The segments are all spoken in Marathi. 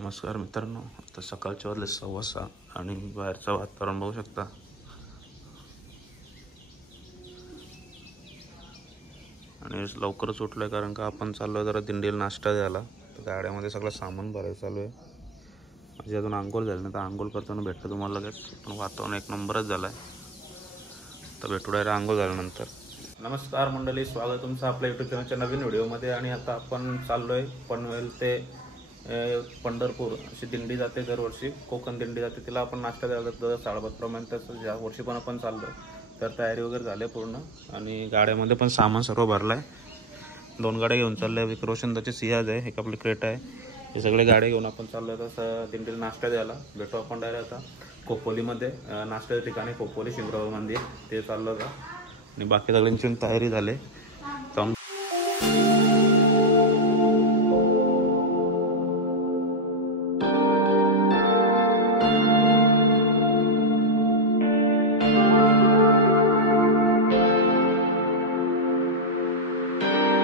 नमस्कार मित्रांनो, आता सकाळच्या वाजले 6:15 आणि बाहेरचं वातावरण बघू शकता. आणि लवकरच उठलोय कारण का आपण चाललोय जरा दिंडीला नाश्ता द्यायला. तर गाड्यामध्ये सगळं सामान भरायचं चालू आहे. माझी अजून आंघोळ झाली नाही, तर आंघोळ करताना भेटतं तुम्हाला लगेच. पण वातावरण एक नंबरच झालं आहे. तर भेटू डायरेक्ट आंघोळ झाल्यानंतर. नमस्कार मंडळी, स्वागत तुमचं आपल्या यूट्यूब चॅनलच्या नवीन व्हिडिओमध्ये. आणि आता आपण चाललोय पनवेल ते पंढरपूर अशी दिंडी जाते दरवर्षी. कोकण दिंडी जाते, तिला आपण नाश्ता द्यायला जातो 7:30 प्रमाणे. तसं या वर्षी पण आपण चाललोय. तर तयारी वगैरे झाली पूर्ण आणि गाड्यामध्ये पण सामान सर्व भरलाय. 2 गाड्या घेऊन चाललोय. एक रोशनदाची सियाज आहे, एक आपली क्रेटा आहे. हे सगळे गाड्या घेऊन आपण चाललोय तसं दिंडीला नाश्ता द्यायला. भेटू आपण डायरेक्ट आता खोपोलीमध्ये, नाश्त्याच्या ठिकाणी खोपोली शिंगराव मंदिर ते चाललो का. आणि बाकी सगळ्यांची तयारी झाली.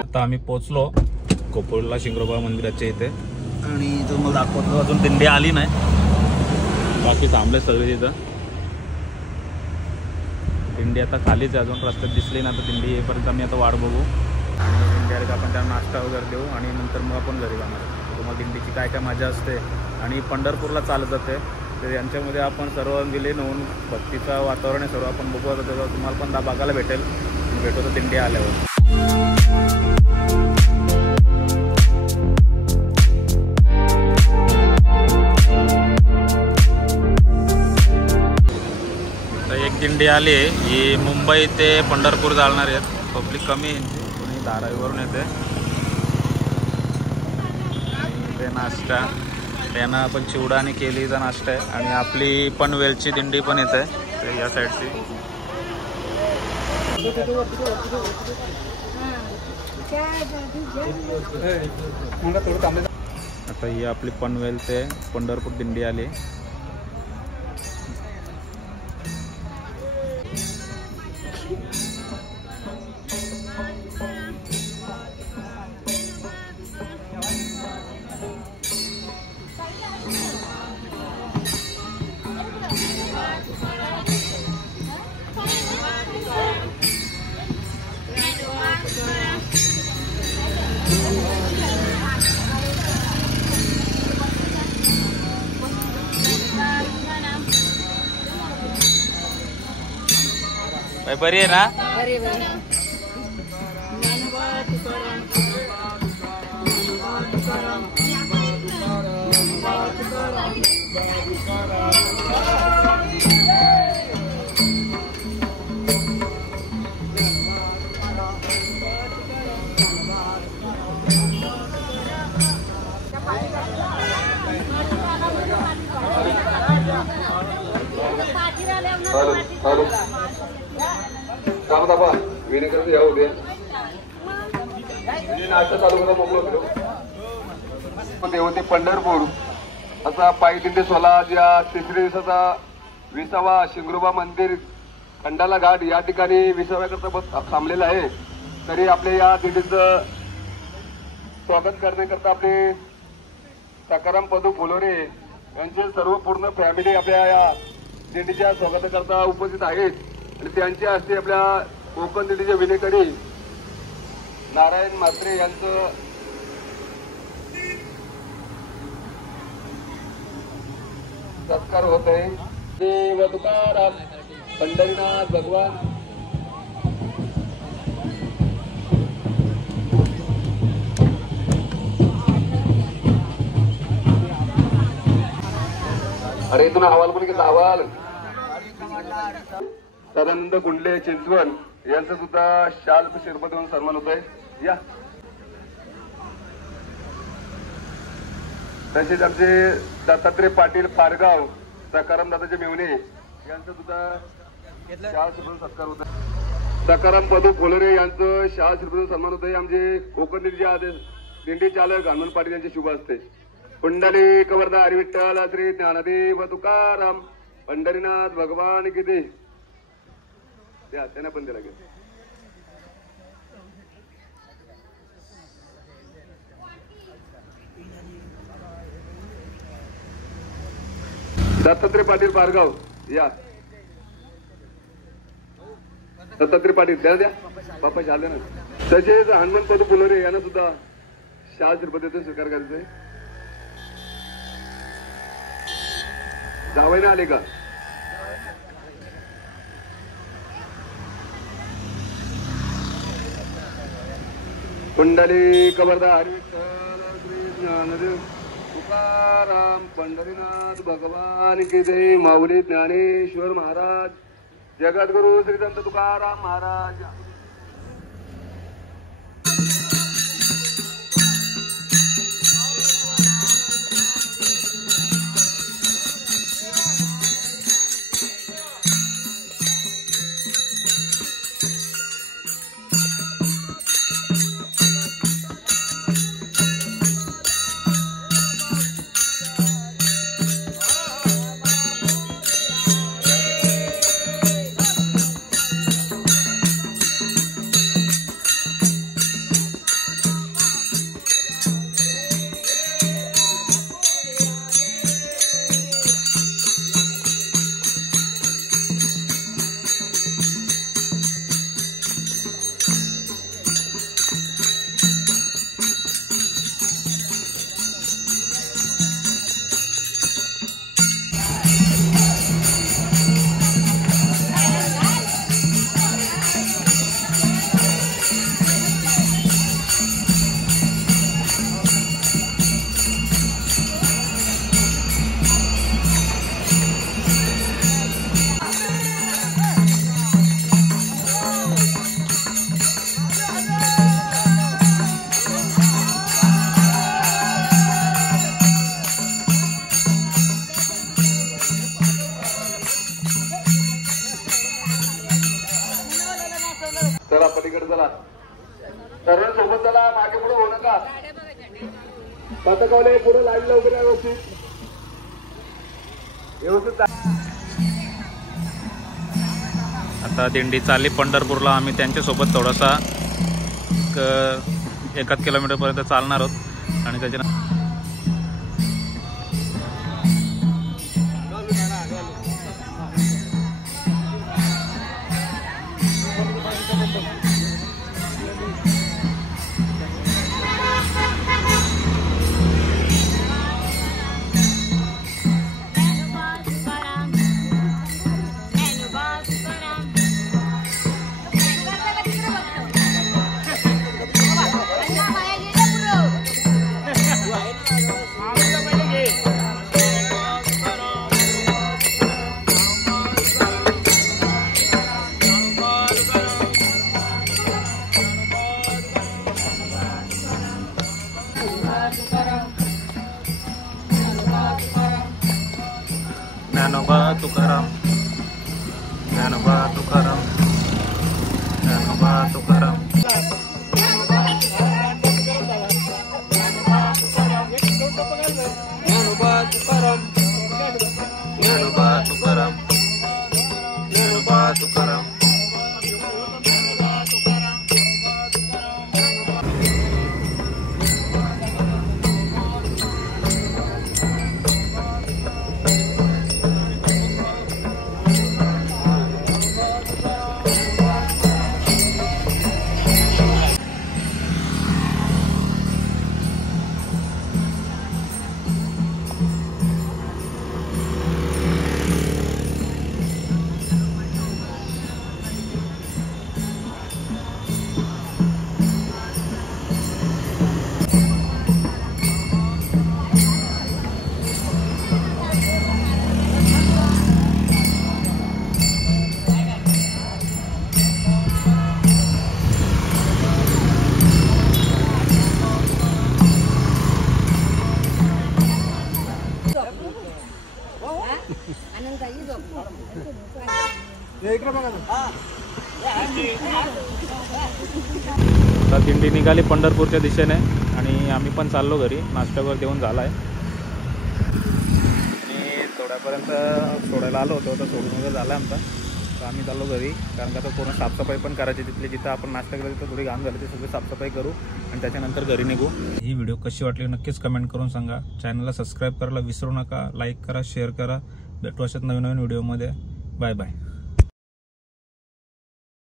आता आम्ही पोचलो खोपोलीला शिंगरोबा मंदिराच्या इथे. आणि इथं मग दाखवतो, अजून दिंडी आली नाही, बाकी थांबले सगळे तिथं. दिंडी आता खालीच आहे, अजून रस्त्यात दिसली ना. तर दिंडी येईपर्यंत आम्ही आता वाट बघू. आणि दिंडी आली का आपण त्यांना नाश्ता वगैरे देऊ आणि नंतर मग आपण घरी जाणार. तुम्हाला दिंडीची काय काय मजा असते आणि पंढरपूरला चालत जाते, तर यांच्यामध्ये आपण सर्व विलीन होऊन भक्तीचं वातावरण आहे सर्व आपण बघू. आता तेव्हा तुम्हाला पण बघायला भेटेल. भेटू तर दिंडी आल्यावर. एक दिंडी आली आहे, ही मुंबई ते पंढरपूर जाणार आहेत. पब्लिक कमी आहे, कोणी धारावीवरून येते. ते नाश्ता त्यांना आपण चिवडा आणि केलीचा नाश्ता आहे. आणि आपली पनवेलची दिंडी पण येते या साईडची. आता ही आपली पनवेल ते पंढरपूर दिंडी आली. बरी आहे ना? बाबा विनेकर या उद्या नाश्ता चालू करा मोकळं होते. पंढरपूर असा पायी दिंडी सोला ज्या 3 दिवसाचा 20वा शिंगरोबा मंदिर खंडाला घाट या ठिकाणी 20व्या करता थांबलेला आहे. तरी आपल्या या दिंडीचं स्वागत करण्याकरता आपले सकाराम पदू फुलोरे यांचे सर्व पूर्ण फॅमिली आपल्या या दिंडीच्या स्वागताकरता उपस्थित आहेत. आणि त्यांच्या हस्ते आपल्या कोकण दिंडीचे विनेकरी नारायण म्हात्रे यांचं सत्कार होत आहे. देव तुकाराम पंढरीनाथ भगवान. अरे इथून अहवाल कोणी घेतला? अहवाल सदानंद गुंडले चिंचवण यांचं सुद्धा शाल शिरपत देऊन सन्मान होत आहे. या तसेच आमचे दत्तात्रय पाटील पारगाव, सकाराम दादाचे मेवणे यांचं सुद्धा शाल शिरपत सत्कार होत आहे. सकाराम पदू फुलोरे यांचं शाल शिरपत सन्मान होत आहे. आमचे कोकण दिंडी चालक हनुमान पाटील यांचे शुभ असते. कुंडली कवर्धा हरिविठ्ठल श्री ज्ञानदेव तुकाराम पंढरीनाथ भगवान की दे. त्यांना पण दिला गेला. दत्तात्रय पाटील पारगाव या. दत्तात्रय पाटील द्या बाप्पा झाले ना. तसेच हनुमंतपदू फुलोरे यांना सुद्धा शाळा श्रीपतीचा स्वीकार करायचा आहे. जावयाने आले का? कुंडली कबरदार श्री ज्ञानदेव तुकाराम पंढरीनाथ भगवान की जय. माऊली ज्ञानेश्वर महाराज, जगद्गुरु श्री संत तुकाराम महाराज. चला पलीकडे चला. सर्व सोबत चला, मागे पुढे होऊ नका. पथकावले पुढे लाईन वगैरे व्यवस्थित. आता दिंडी चालली पंढरपूरला. आम्ही त्यांच्यासोबत थोडासा 1 किलोमीटरपर्यंत चालणार आहोत आणि त्याच्या ज्ञानोबा तुकाराम, ज्ञानोबा तुकाराम, ज्ञानोबा तुकाराम. ज्ञानोबा तुकाराम, ज्ञानोबा तुकाराम, ज्ञानोबा तुकाराम. आता दिंडी निघाली पंढरपूरच्या दिशेने आणि आम्ही पण चाललो घरी. नाश्ता वगैरे देऊन झाला आहे आणि थोड्यापर्यंत सोडायला आलो होतो. तर सोडून वगैरे झाला आमचा. तर आम्ही चाललो घरी, कारण का तर पूर्ण साफसफाई पण करायची. तिथले जिथं आपण नाश्ता केला तिथं थोडी घाण झाली, ते सगळी साफसफाई करू आणि त्याच्यानंतर घरी निघू. ही व्हिडिओ कशी वाटली नक्कीच कमेंट करून सांगा. चॅनलला सबस्क्राईब करायला विसरू नका. लाईक करा, शेअर करा भेटू अशाच नवीन नवीन व्हिडिओमध्ये. Bye bye.